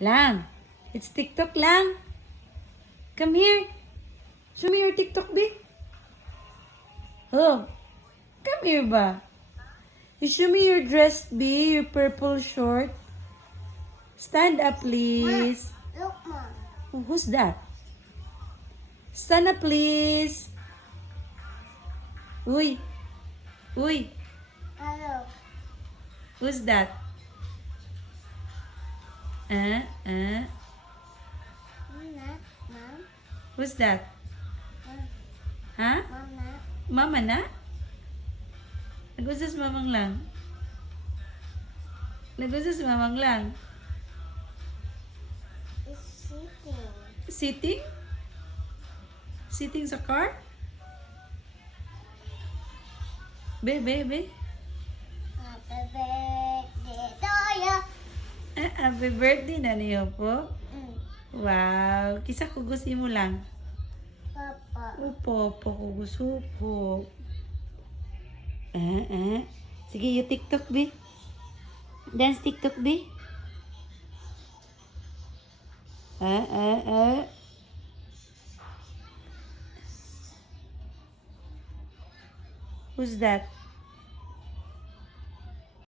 Lang. It's TikTok, Lang. Come here. Show me your TikTok, B. Oh. Come here ba? You show me your dress, B. Your purple short. Stand up, please. Look, Mom. Oh, who's that? Stand up, please. Uy. Uy. Hello. Who's that? Mama. Mom. Who's that? Mom. Ha? Mama. Mama na? Nag-usas mamang lang. Nag-usas mamang lang. Is sitting. Sitting? Sitting sa car? Be. Happy birthday to you. Happy birthday na niyo po. Mm. Wow. Kisa ko gusto mo lang. Papa. Opo, ko gusto po. Sige, you TikTok, B. Dance TikTok, B. Who's that?